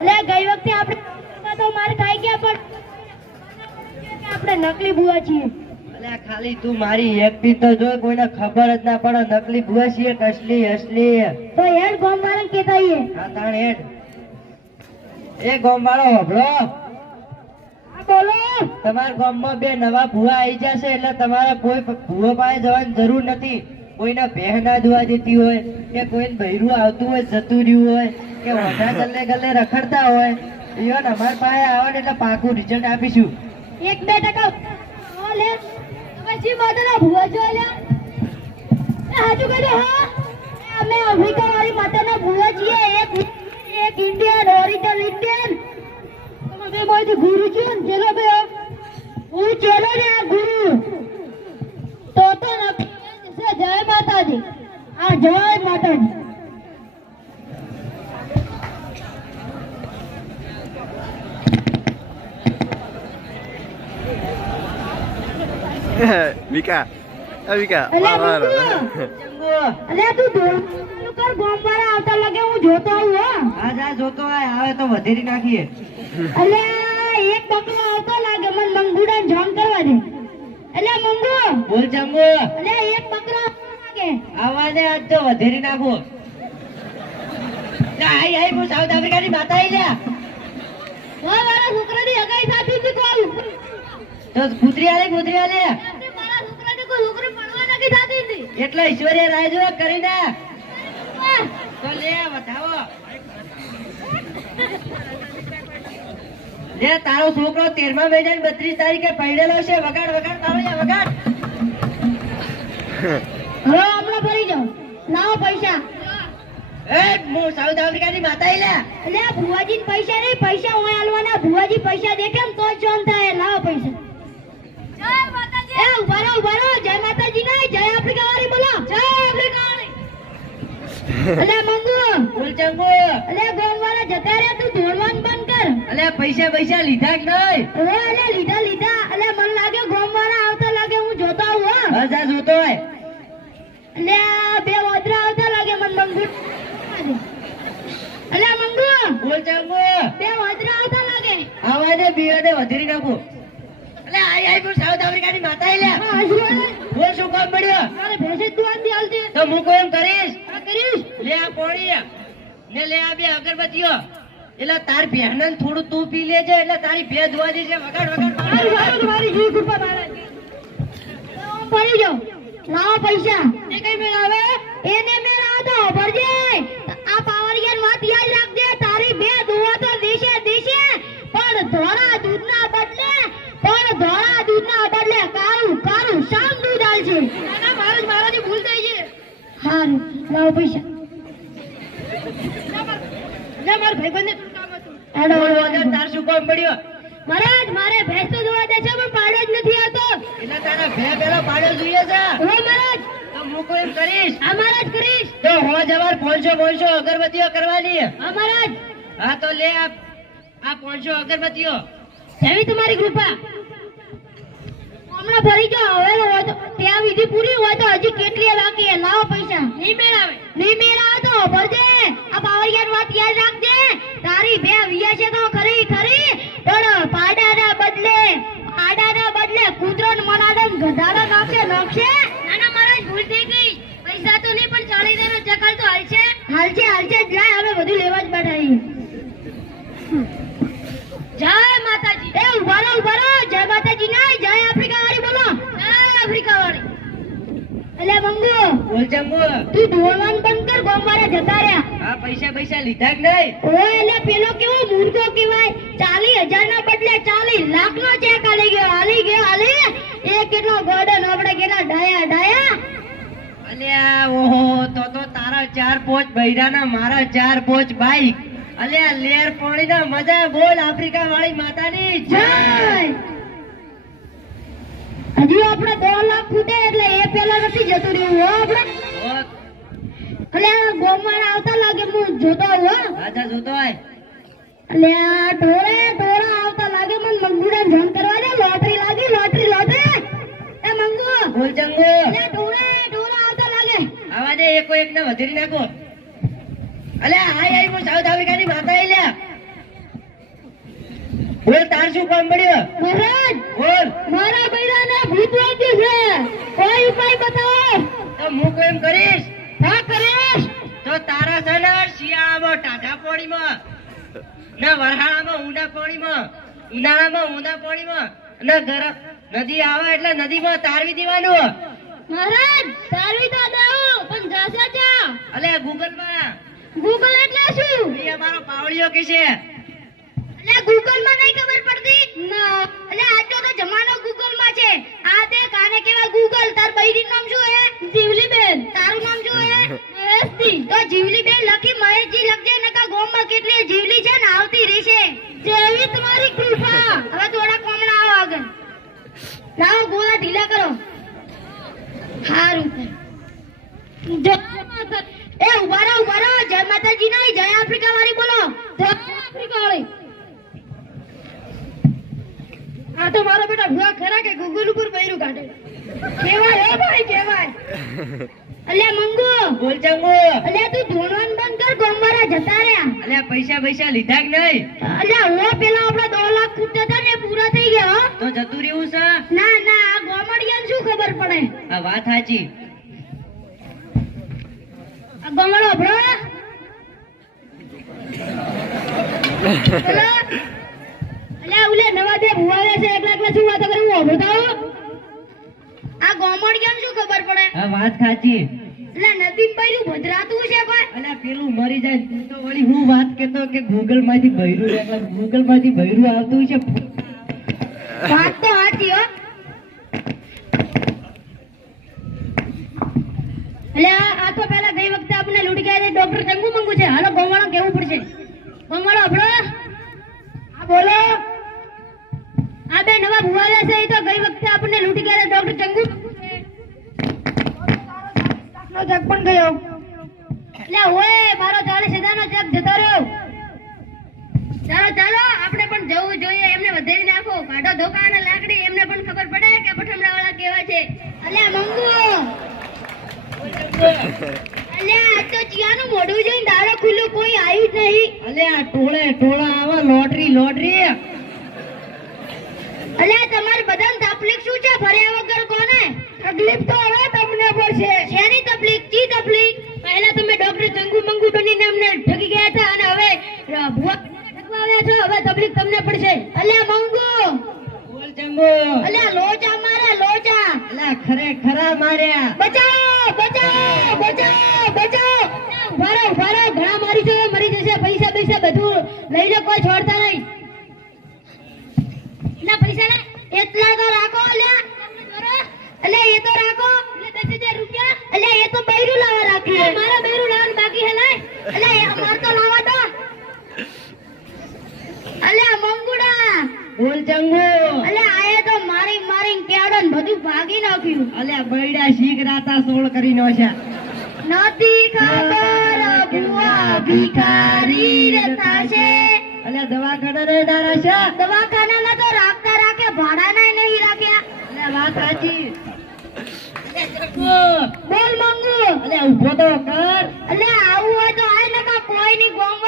એટલે ગઈ વખતે આપણે તો માર ખાઈ ગયા પણ આપણે નકલી બુઆ છીએ. અલ્યા ખાલી તું મારી એકથી તો જો કોઈને ખબર જ ના પડે નકલી ભૂવા છીએ કે અસલી અસલી તો હેડ ગોમ વાળા કેતા આઈએ. હા તાણ હેડ. એ ગોમ વાળો હોભળો. બોલો. તમારા ગામમાં બે નવા ભૂવા આવી જશે એટલે તમારે કોઈ ભૂવો પાસે જવાની જરૂર નથી. કોઈના ભેહ ના જોવા જતી હોય કે કોઈને ભૈરું આવતું હોય જતું રહ્યું હોય. કે ઓઢા ગલ્લે ગલ્લે રખડતા હોય ઈવન અમાર પાસે આવે ને એટલે પાકું રિઝલ્ટ આપીશું. એક બે ટકા. હા, લે. પછી માતાના ભુવા જો લે. એ હાચું કહી દો, હા. અમે અમેરિકા વાળી માતાના ભુવા છીએ. એક એક ઇન્ડિયન ઓરિજિનલ ઇન્ડિયન તમે બે ગુરુજી જેલો છો ને ચેલો બે હું ચેલો ને આ ગુરુ તો તો નક્કી છે જય માતાજી આ જય માતાજી વિકા અલ્યા, વાહ, વાહ, અલ્યા તું દોડવાનું કર બોમ્બ વાળા આવતા લાગે હું જોતો આવું હો. આ જા જોતો હોય આવે તો વધેરી નાખીએ. અલે એક બકરો આવતો લાગે મન મંગુડા જામ કરવા દે. અલે મંગુ. બોલ જામુ અલે એક બકરો આવતો લાગે. આવા દે આજ તો વધેરી નાખો. લે, આઈ આઈ હું સાઉથ આફ્રિકાની માતા આઈ લ્યા. ઓય મારા છોકરાની અગાઈ તો કૂતરી આલે કૂતરી આલે એટલે ઈશ્વરીય રાહ જો કરીને. તો લે તારો છોકરો તેરમા મહિના બત્રીસ તારીખે પડેલો છે. વગાડ વગાડ તાળિયા વગાડ. હવે હમણાં ભરી જાઓ. લાવો પૈસા. એ હું સાઉથ આફ્રિકાની માતા લે. અલ્યા ભુવાજી પૈસા નહીં પૈસા હોય આલવાના ભુવાજી પૈસા દે કેમ તો જોન થાય. લાવો પૈસા. એ ઊભા રહો ઊભા રહો જય માતાજી જય આફ્રિકા વાળી બોલો. જય આફ્રિકા વાળી મંગુ. બોલ ચંગુ. અલ્યા ગોમ જતા રહ્યા તું બંધ કર. અલે પૈસા પૈસા લીધા કે નહીં? લીધા લીધા. અલ્યા મને લાગે આવતા લાગે હું જોતા આવું હો. બસ આ જોતો હોય. અલ્યા બે વાદરા આવતા લાગે મને મંગુ. અલ્યા મંગુ. બોલ ચંગુ. બે વાદરા આવતા લાગે. આવા દે બીવા દે વધેરી નાખો. અલે આઈ આઈ હું સાઉથ આફ્રિકાની માતા આઈ લ્યા હા હસવાનું બોલ શું કામ પડ્યો? મારે ભેંસે જ દુઆ હાલતી. તો હું કોઈ એમ કરીશ? આ કરીશ. લે આ પોણી ને લે આ બે અગરબત્તીઓ. એટલે તાર બહેન થોડું તું પી લેજે એટલે તારી બે ધોવા દેશે વગાડ વગાડ મારી વગાડ. મારી મારી જી કૃપા મહારાજ પડી જાઓ. લાવો પૈસા. એ કઈ મેળાવે એને મેળાવે તો ભરજે આ પાવરિયાન વાત યાદ રાખજે. તારી બે દુઆ તો દેશે દેશે. પણ ધોળા દૂધના બદલે પણ ધોળા દૂધના બદલે કાળું કાળું શામ દૂધ આલશે ના મહારાજ મહારાજ ભૂલ થઈ છે હારું લાવો પૈસા માર ભાઈબંધને થોડું કામ હતું? વગર તાર શું કામ પડ્યો? મહારાજ મારે ભેંસ તો જોવા દે છે પણ પાડો જ નથી આવતો. એટલે તારા ભે પેલો પાડો જોઈએ છે. હો મહારાજ. તો હું કોઈ કરીશ? આ મહારાજ કરીશ. તો હો જવાર પાંચસો પાંચસો અગરબત્તીઓ કરવાની આ મહારાજ. હા તો લે આ આ પાંચસો અગરબત્તીઓ. એવી તમારી કૃપા. હમણાં ભરી જાઓ હવે હોય તો ત્યાં વિધિ પૂરી હોય તો હજી કેટલી બાકી? લાવો પૈસા. નહીં મેળાવે. નહીં મેળાવે તો ભરજે. આ બાવરિયાની વાત યાદ રાખજે. તારી બે વિયા છે તો ખરી ખરી પણ પાડાના બદલે પાડાના બદલે કૂતરો મનાડન ગધાડા નાખે નાખશે નાના મહારાજ ભૂલ થઈ ગઈ પૈસા તો નહીં પણ ચાલી દેનો ચકલ તો હાલશે હાલશે હાલશે જ લાય હવે બધું લેવા જ બેઠા જય માતાજી એ ઊભા રહો ઊભા રહો જય માતાજી ના જય આફ્રિકા વાળી બોલો જય આફ્રિકા વાળી એટલે મંગુ બોલ ચંગુ તું ધોવાનું બંધ કર ગોમવાળા જતા રહ્યા. આ પૈસા પૈસા લીધા કે નહીં? ઓય એટલે પેલો કેવો મૂર્ખો કહેવાય. ચાલીસ ના બદલે ચાલીસ લાખ નો ચેક આલી ગયો આલી ગયો આલી એ કેટલો ગોડન આપણે કેટલા ડાયા ડાયા. અલ્યા ઓહો તો તો તારા ચાર પોચ બૈરાના મારા ચાર પોચ બાઈક. અલ્યા લેર પોણીના મજા બોલ આફ્રિકા વાળી માતાની જય! હજી આપણે બે લાખ ફૂટે એટલે એ પેલા નથી જતું રહ્યું હો આપણે? આ ગોમવાળા આવતા લાગે હું જોતો હો. રાજા જોતો હોય. આ ઢોળે ઢોળા આવતા લાગે મને મંગુડા જમ કરવા દે લોટરી લાગી લોટરી લોટરી. એ મંગુ. બોલ ચંગુ. એટલે ઢોળે ઢોળા આવતા લાગે. આવા દે એકો એક ને વધેરી નાખો. અલ્યા આઈ આય હું સાઉથ આફ્રિકાની માતા આઈ લ્યા. બોલ તાર શું કામ પડ્યો? મહારાજ બોલ. મારા બૈરાને ભૂત લાગ્યું છે. કોઈ ઉપાય બતાવો. તો હું કેમ કરીશ? હા કરીશ. તો તારા છે શિયાળામાં ટાઢા પાણીમાં ને વરહાળામાં ઊંડા પાણીમાં ઉનાળામાં ઊંડા પાણીમાં ને ગરમ નદી આવે એટલે નદીમાં તારવી દેવાનું. મહારાજ તારવી તો દઉં પણ જશે ચા અલે ગૂગલમાં ગૂગલ એટલે શું? એ અમારો પાવડિયો કે છે? ગૂગલમાં નહીં ખબર પડતી? ના. એટલે આજનો તો જમાનો ગૂગલમાં છે. આ તે કાને કેવા ગૂગલ? તાર બૈરી નામ શું હે? જીવલી બેન તારું નામ શું હે? મહેશજી તો જીવલી બેન લખી મહેશજી લખજે નકા ગોમમાં કેટલી જીવલી છે ને આવતી રહેશે. જેવી તમારી કૃપા. હવે થોડા કોમણા આવો આગળ. લાવો ગોળા ઢીલા કરો. હારું. જય માતા એ ઊભા રહો ઊભા રહો. જય માતાજી નહીં જય આફ્રિકા વાળી બોલો. જય આફ્રિકા વાળી આ તો મારો બેટા ભૂવા ખરા કે ગુગલ ઉપર બૈરું કાઢે. કેવાય હે ભાઈ કેવાય અલ્યા મંગુ. બોલ ચંગુ. અલ્યા તું ધોણવાન બંધ કર ગોમવારા જતા રહ્યા. અલે પૈસા પૈસા લીધા કે નહીં? અલ્યા હું પેલા આપડા 2 લાખ ખૂટતા હતા ને પૂરા થઈ ગયા હો. તો જતું રહ્યું છે? ના ના આ ગોમડિયાને શું ખબર પડે? આ વાત સાચી. આ ગોમડો ભરો અલ્યા ઉલે નવા ભુવાવે છે એકલા એકલા શું વાતો કરું હું બતાવો આ ગોમડિયાને શું ખબર પડે? આ વાત સાચી. એટલે નદી પૈરું ભદરાતું છે કોઈ? અલા પેલું મરી જાય તું તો વળી હું વાત કેતો કે ગૂગલમાંથી ભર્યું એટલે ગૂગલમાંથી ભૈરું આવતું છે? વાત તો સાચી હો. એટલે આ તો પેલા ગઈ વખતે આપણે લૂંટી ગયા છે ડોક્ટર ચંગુ મંગુ છે. હાલો ગોમાળો કેવું પડશે? ગોમાળો આપણો આ બોલો. બે નવા ભુવાલા છે એ તો ગઈ વખતે આપણને લૂંટી ગયા ડોક્ટર ચંગુ. નો જગ પણ ગયો. એટલે ઓય મારો ચાલીસ હજારનો જગ જતો રહ્યો. ચાલો ચાલો આપણે પણ જવું જોઈએ એમને વધારી નાખો. કાઢો ધોકા અને લાકડી એમને પણ ખબર પડે કે પઠમડા વાળા કેવા છે. અલ્યા મંગુ. અલ્યા આ તો ચિયાનું મોઢું જોઈને દાડો ખુલ્લું કોઈ આવ્યું જ નહીં. અલે આ ટોળે ટોળા આવા લોટરી લોટરી. અલ્યા તમારે બધાને તકલીફ શું છે? ફર્યા વગર કોને? તકલીફ તો હવે તમને પડશે. શેની તકલીફ? કી તકલીફ? પહેલા તમે દવાખાના ના તો રાખતા રાખે ભાડા ના નહીં રાખ્યા. વાત સાચી. બોલ મંગુ. અલે કર. અલે આવું હોય તો આય નકા કોઈ ની ગોમ